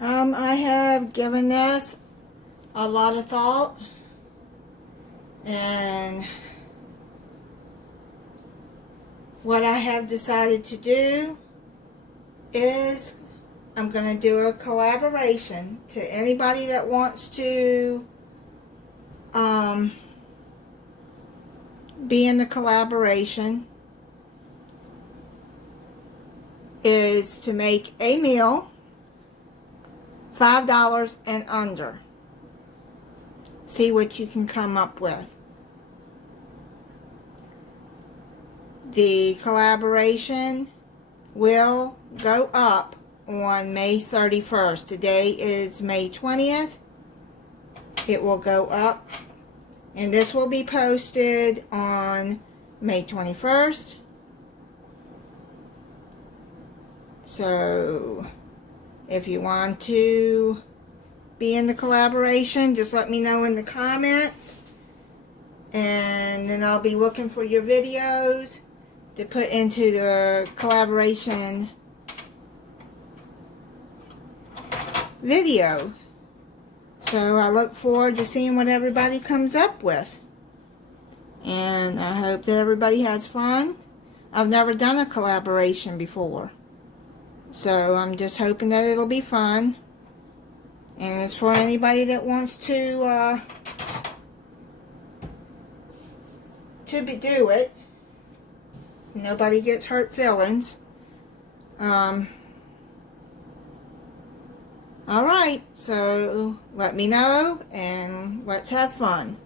I have given this a lot of thought, and what I have decided to do is I'm going to do a collaboration to anybody that wants to be in the collaboration. Is to make a meal $5 and under. See what you can come up with. The collaboration will go up on May 31st. Today is May 20th. It will go up, and this will be posted on May 21st. So if you want to be in the collaboration, just let me know in the comments, and then I'll be looking for your videos to put into the collaboration video. So I look forward to seeing what everybody comes up with, and I hope that everybody has fun. I've never done a collaboration before, so I'm just hoping that it'll be fun. And as for anybody that wants to do it, nobody gets hurt feelings. Alright, so let me know and let's have fun.